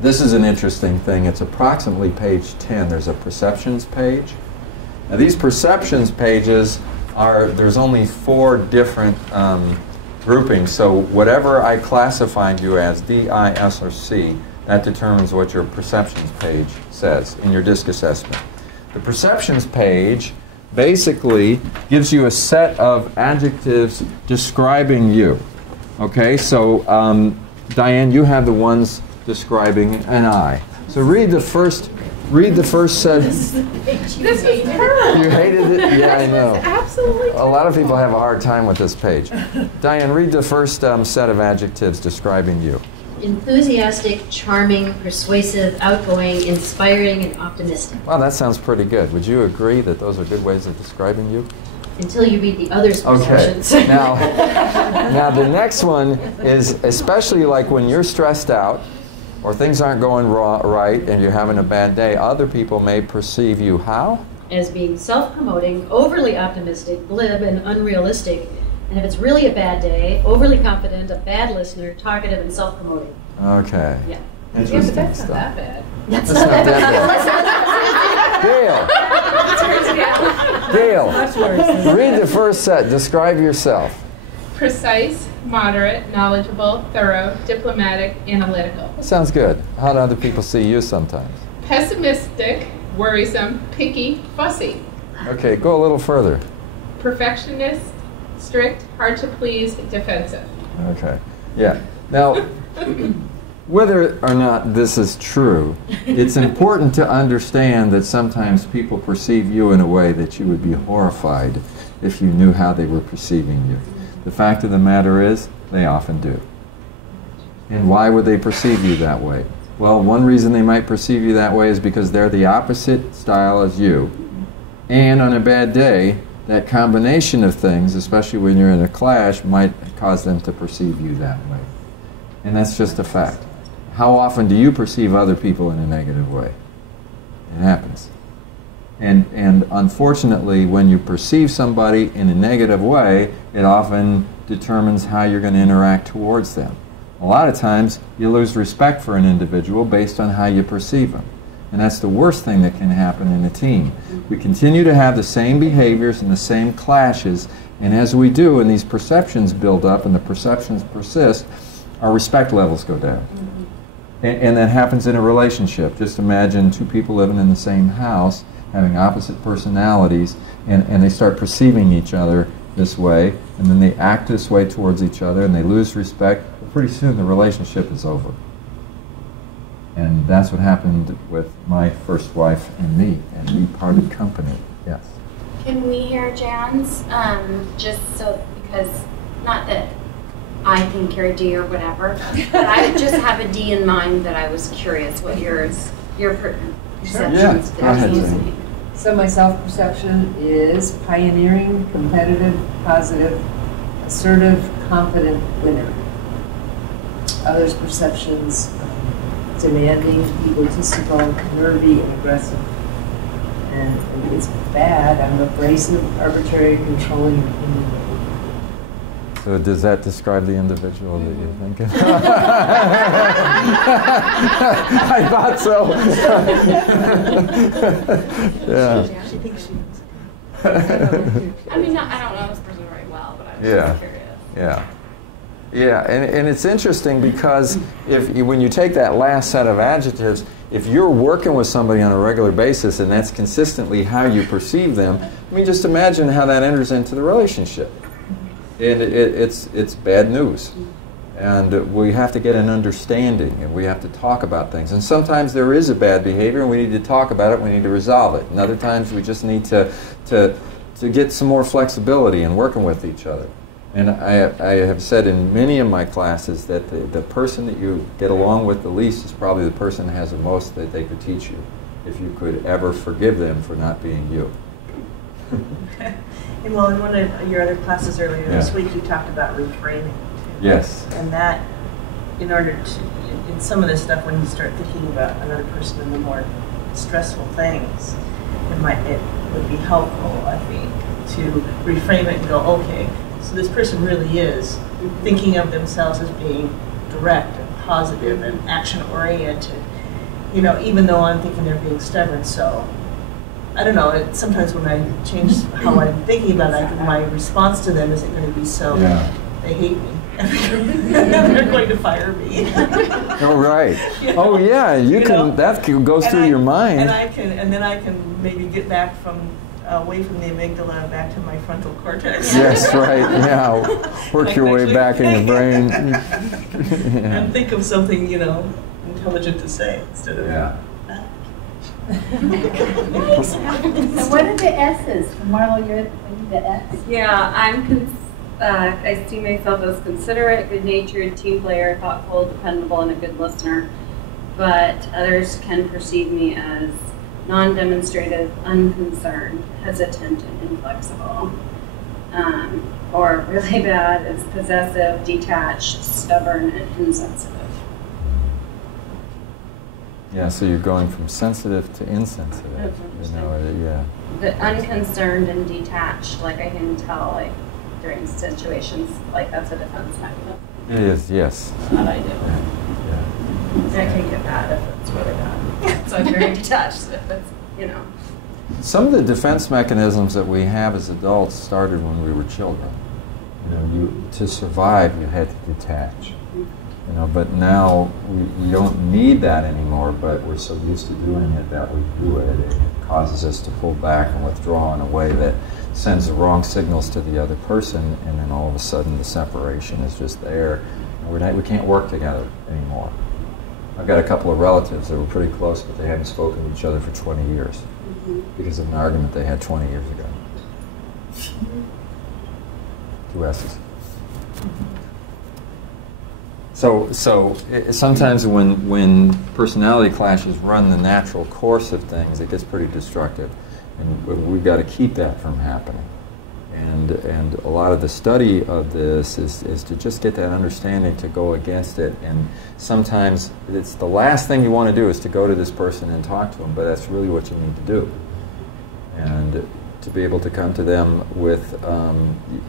This is an interesting thing. It's approximately page 10. There's a perceptions page. Now these perceptions pages there's only 4 different groupings. So whatever I classified you as, D, I, S, or C, that determines what your perceptions page says in your DISC assessment. The perceptions page basically gives you a set of adjectives describing you. Okay, so Diane, you have the ones describing an I. So read the first set. This is terrible. You hated it? Yeah, I know. Absolutely. A lot of people have a hard time with this page. Diane, read the first set of adjectives describing you. Enthusiastic, charming, persuasive, outgoing, inspiring, and optimistic. Well, that sounds pretty good. Would you agree that those are good ways of describing you? Until you read the others' perceptions. Okay. Now the next one is especially like when you're stressed out or things aren't going right and you're having a bad day, other people may perceive you how? As being self-promoting, overly optimistic, glib, and unrealistic. And if it's really a bad day, overly confident, a bad listener, talkative, and self-promoting. Okay. Yeah. Yeah, but that's not that bad. That's not that bad. Gail, read the first set. Describe yourself. Precise, moderate, knowledgeable, thorough, diplomatic, analytical. Sounds good. How do other people see you sometimes? Pessimistic, worrisome, picky, fussy. Okay, go a little further. Perfectionist, strict, hard to please, defensive. Okay. Yeah. Now, whether or not this is true, it's important to understand that sometimes people perceive you in a way that you would be horrified if you knew how they were perceiving you. The fact of the matter is, they often do. And why would they perceive you that way? Well, one reason they might perceive you that way is because they're the opposite style as you. And on a bad day, that combination of things, especially when you're in a clash, might cause them to perceive you that way. And that's just a fact. How often do you perceive other people in a negative way? It happens. And unfortunately, when you perceive somebody in a negative way, it often determines how you're going to interact towards them. A lot of times, you lose respect for an individual based on how you perceive them. And that's the worst thing that can happen in a team. We continue to have the same behaviors and the same clashes, and as we do, and these perceptions build up and the perceptions persist, our respect levels go down. And that happens in a relationship. Just imagine 2 people living in the same house, having opposite personalities, and they start perceiving each other this way, and then they act this way towards each other, and they lose respect. But pretty soon the relationship is over. And that's what happened with my first wife and me, and we parted company. Yes. Can we hear Jan's? Just so, because, not that I think you're a D or whatever, but I just have a D in mind that I was curious what your perceptions. Yeah, go ahead, Jane. So my self-perception is pioneering, competitive, positive, assertive, confident winner. Others' perceptions, demanding, egotistical, nervy, and aggressive. And if it's bad, I'm abrasive, arbitrary, controlling, opinionated. So does that describe the individual that you're thinking? I thought so. Yeah. She thinks she knows. I mean, I don't know this person very well, but I'm just curious. Yeah. Yeah, and it's interesting because when you take that last set of adjectives, if you're working with somebody on a regular basis and that's consistently how you perceive them, I mean, just imagine how that enters into the relationship. And it's bad news. And we have to get an understanding, and we have to talk about things. And sometimes there is a bad behavior, and we need to talk about it, we need to resolve it. And other times we just need to get some more flexibility in working with each other. And I have said in many of my classes that the person that you get along with the least is probably the person that has the most that they could teach you, if you could ever forgive them for not being you. And well, in one of your other classes earlier this week, you talked about reframing. Yes. And that, in order to, in some of this stuff, when you start thinking about another person and the more stressful things, it would be helpful, I think, to reframe it and go, okay, so this person really is thinking of themselves as being direct and positive and action-oriented, you know, even though I'm thinking they're being stubborn. So I don't know, sometimes when I change how I'm thinking about it, my response to them isn't going to be so, they hate me. They're going to fire me. Oh, right. You know? Oh, yeah, you can, that goes through your mind. And then I can maybe get back away from the amygdala back to my frontal cortex. Yes, right, yeah. Work your way back in your brain. And think of something, you know, intelligent to say instead of... So what are the S's? Marlo, you're the S? Yeah, I see myself as considerate, good-natured, team player, thoughtful, dependable, and a good listener. But others can perceive me as non-demonstrative, unconcerned, hesitant, and inflexible. Or really bad is possessive, detached, stubborn, and insensitive. Yeah, so you're going from sensitive to insensitive. You know, yeah. The unconcerned and detached, like I can tell, like during situations, like that's a defense mechanism. It is, yes. That I do. Yeah. I can get bad if it's really bad. So I'm very detached if it's, you know. Some of the defense mechanisms that we have as adults started when we were children. You know, to survive, you had to detach. You know, but now we don't need that anymore, but we're so used to doing it that we do it. It causes us to pull back and withdraw in a way that sends the wrong signals to the other person, and then all of a sudden the separation is just there. And we can't work together anymore. I've got a couple of relatives that were pretty close, but they haven't spoken to each other for 20 years because of an argument they had 20 years ago. 2 S's. So sometimes when personality clashes run the natural course of things, it gets pretty destructive, and we've got to keep that from happening. And a lot of the study of this is to just get that understanding to go against it. And sometimes it's the last thing you want to do is to go to this person and talk to them, but that's really what you need to do. And to be able to come to them with,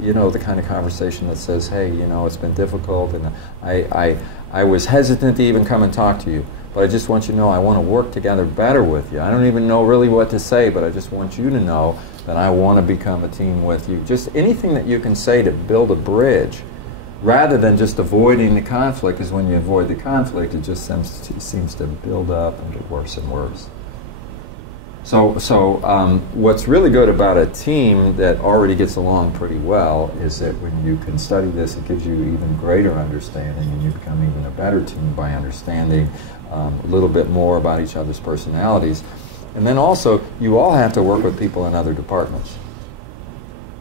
you know, the kind of conversation that says, hey, you know, it's been difficult, and I was hesitant to even come and talk to you, but I just want you to know I want to work together better with you. I don't even know really what to say, but I just want you to know that I want to become a team with you. Just anything that you can say to build a bridge, rather than just avoiding the conflict, because when you avoid the conflict, it just seems to build up and get worse and worse. So what's really good about a team that already gets along pretty well is that when you can study this, it gives you even greater understanding, and you become even a better team by understanding a little bit more about each other's personalities. And then also, you all have to work with people in other departments.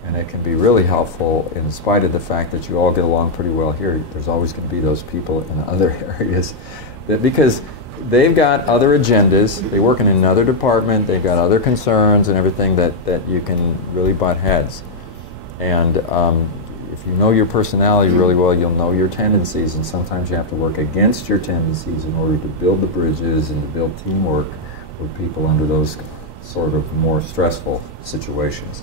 And it can be really helpful in spite of the fact that you all get along pretty well here. There's always going to be those people in other areas that, because they've got other agendas, they work in another department, they've got other concerns and everything that you can really butt heads. And if you know your personality really well, you'll know your tendencies, and sometimes you have to work against your tendencies in order to build the bridges and to build teamwork with people under those sort of more stressful situations.